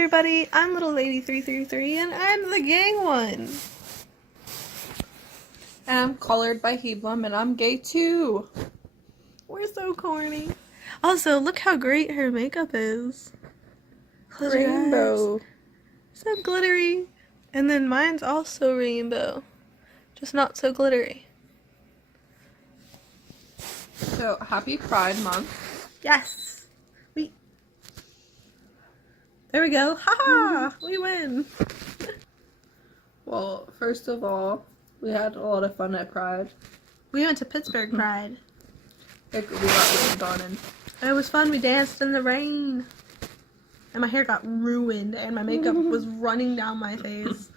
everybody, I'm Little Lady 333 and I'm the gang one. And I'm colored by Heblum and I'm gay too. We're so corny. Also, look how great her makeup is. Close your eyes. Rainbow. So glittery. And then mine's also rainbow. Just not so glittery. So, happy Pride Month. Yes. There we go. Haha! We win. Well, first of all, we had a lot of fun at Pride. We went to Pittsburgh Pride. Like, we got rained on and It was fun. We danced in the rain. And my hair got ruined and my makeup was running down my face.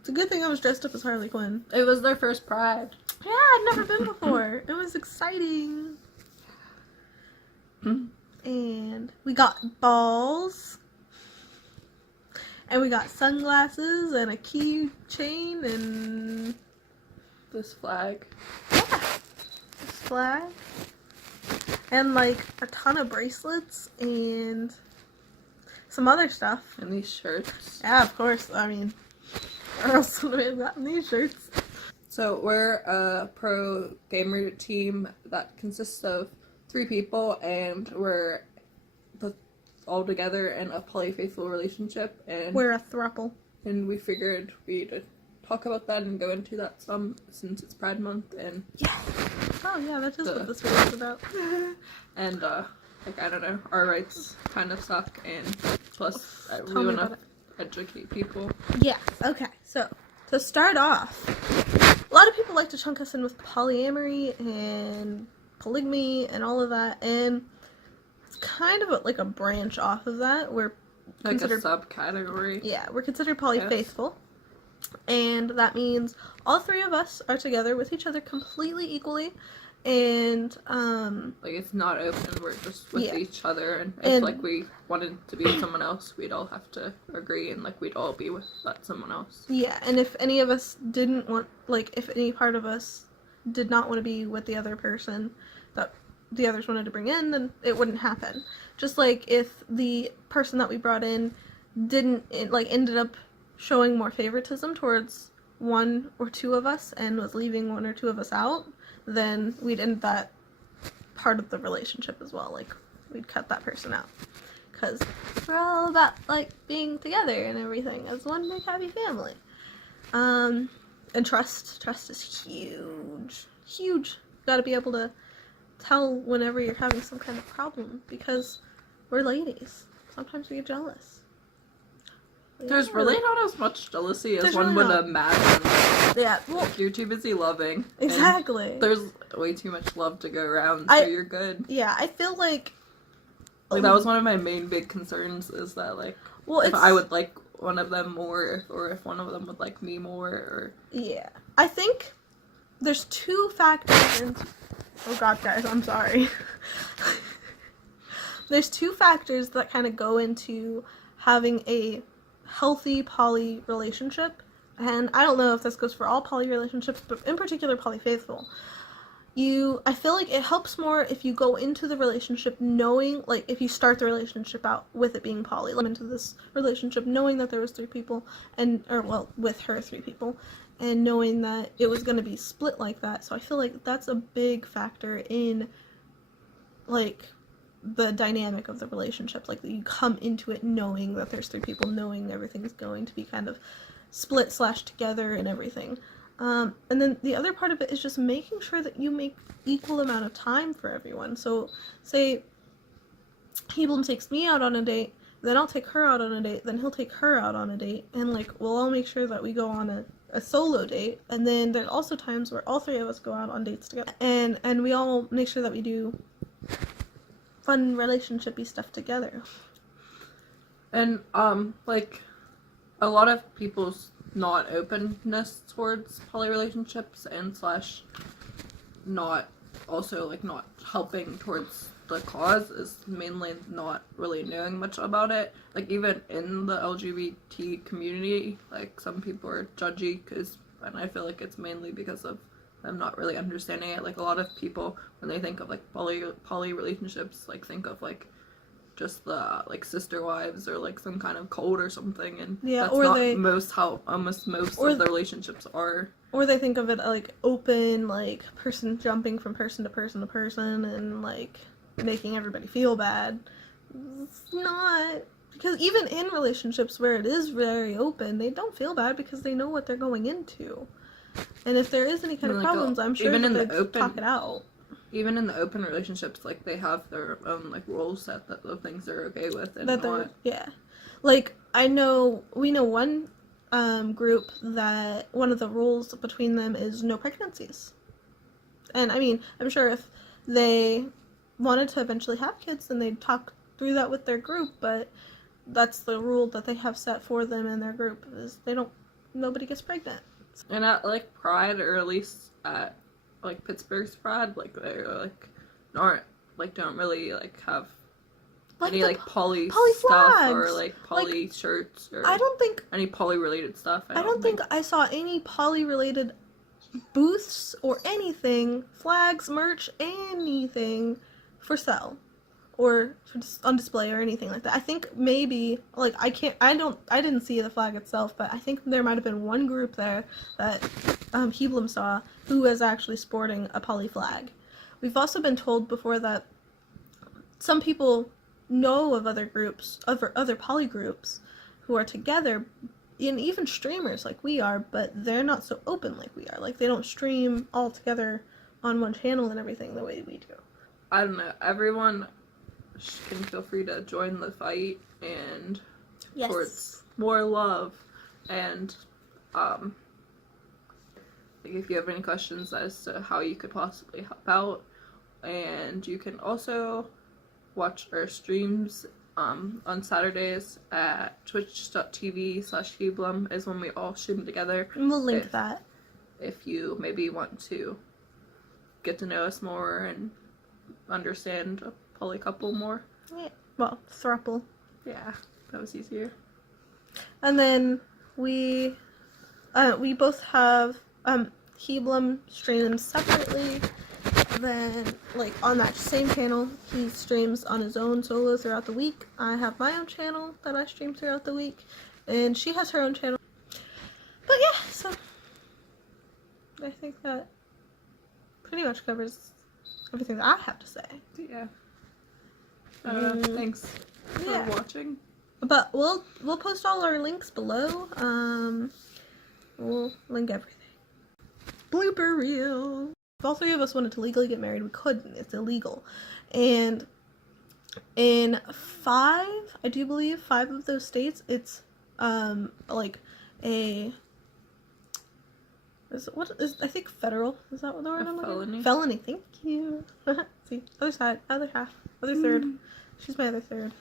It's a good thing I was dressed up as Harley Quinn. it was their first Pride. Yeah, I'd never been before. It was exciting. And we got balls. And we got sunglasses and a keychain and This flag. yeah, this flag. And like a ton of bracelets and some other stuff. And these shirts. Yeah, of course. I mean, or else would we have gotten these shirts? So, we're a pro gamer team that consists of 3 people and we're all together in a polyfaithful relationship, and We're a throuple. and we figured we'd talk about that and go into that some since it's Pride Month and Oh yeah, that is what this video is about. and like I don't know, our rights kind of suck, and plus Tell we me want about to it. educate people. Yeah, okay. So, to start off, a lot of people like to chunk us in with polyamory and polygamy and all of that, and it's kind of like a branch off of that. We're Like considered, a subcategory. yeah, we're considered polyfaithful, and that means all 3 of us are together with each other completely equally, and Like it's not open, we're just with Yeah. each other, and if And- like we wanted to be with someone else, we'd all have to agree, and like we'd all be with that someone else. yeah, and if any of us didn't want, like, if any part of us did not want to be with the other person that the others wanted to bring in, then it wouldn't happen. Just like if the person that we brought in didn't, ended up showing more favoritism towards 1 or 2 of us and was leaving 1 or 2 of us out, then we'd end that part of the relationship as well. Like, we'd cut that person out. Because we're all about, like, being together and everything as one big happy family. And trust is huge. Huge. Gotta be able to tell whenever you're having some kind of problem, because we're ladies. Sometimes we get jealous. There's really not as much jealousy as There's one really would not. imagine. Yeah, well, Like, you're too busy loving. and exactly. There's way too much love to go around, so you're good. Yeah, I feel like... Like, that was one of my main big concerns, is that, like, Well, if it's... I would like one of them more, or if one of them would like me more, or... Yeah. I think there's 2 factors in... Oh god, guys, I'm sorry. There's 2 factors that kind of go into having a healthy poly relationship, and I don't know if this goes for all poly relationships, but in particular polyfaithful. I feel like it helps more if you go into the relationship knowing, like, if you start the relationship out with it being poly, like, into this relationship knowing that there was 3 people, with her 3 people, and knowing that it was going to be split like that. So I feel like that's a big factor in, like, the dynamic of the relationship. Like, you come into it knowing that there's 3 people, knowing everything's going to be kind of split / together and everything. And then the other part of it is just making sure that you make equal amount of time for everyone. So, say Heblum takes me out on a date, then I'll take her out on a date, then he'll take her out on a date, and, like, we'll all make sure that we go on a solo date, and then there's also times where all 3 of us go out on dates together, and we all make sure that we do fun relationshipy stuff together. And, like, a lot of people's not openness towards poly relationships and / not also, like, not helping towards the cause is mainly not really knowing much about it. Like, even in the LGBT community, like, some people are judgy and I feel like it's mainly because of them not really understanding it. Like, a lot of people, when they think of, like, poly relationships, like, think of, like, just the like sister wives or like some kind of cult or something, and Yeah, that's or not they- how almost most or of the relationships are. Or they think of it like open, like person jumping from person to person to person and like making everybody feel bad. It's not, because even in relationships where it is very open, they don't feel bad because they know what they're going into. And if there is any kind of Like, problems, I'm sure even that in the they'd open- talk it out. Even in the open relationships, like they have their own like rule set that the things they're okay with and That they're, not. yeah. Like, we know one group that one of the rules between them is no pregnancies. And I mean, I'm sure if they wanted to eventually have kids, then they'd talk through that with their group, but that's the rule that they have set for them in their group, is nobody gets pregnant. And at like Pride, or at least at like Pittsburgh's Pride, like they're like don't really like have any the like poly stuff flags. or like poly shirts or I don't think any poly related stuff. I don't think I saw any poly related booths or anything, flags, merch, anything for sale or on display or anything like that. I think maybe like I didn't see the flag itself, but I think there might have been one group there that Heblum saw who was actually sporting a poly flag. We've also been told before that some people know of other groups, other poly groups who are together, and even streamers like we are, but they're not so open like we are. Like, they don't stream all together on one channel and everything the way we do. I don't know. Everyone can feel free to join the fight and towards more love. And like if you have any questions as to how you could possibly help out, and you can also watch our streams on Saturdays at twitch.tv/Heblum is when we all stream together. And we'll link that. If you maybe want to get to know us more and understand a poly couple more. Yeah. Well, Throuple. Yeah, that was easier. And then we both have Heblum streams separately. Then, like, on that same channel, he streams on his own solo throughout the week. I have my own channel that I stream throughout the week, and she has her own channel. But yeah, so I think that pretty much covers everything that I have to say. Yeah. Thanks for watching. But we'll post all our links below. We'll link everything. Blooper reel. If all three of us wanted to legally get married, we couldn't. It's illegal. And in 5 of those states, it's like I think federal. Is that what the word I'm looking for? Felony. Felony, thank you. See, other side, other half, other third. She's my other third.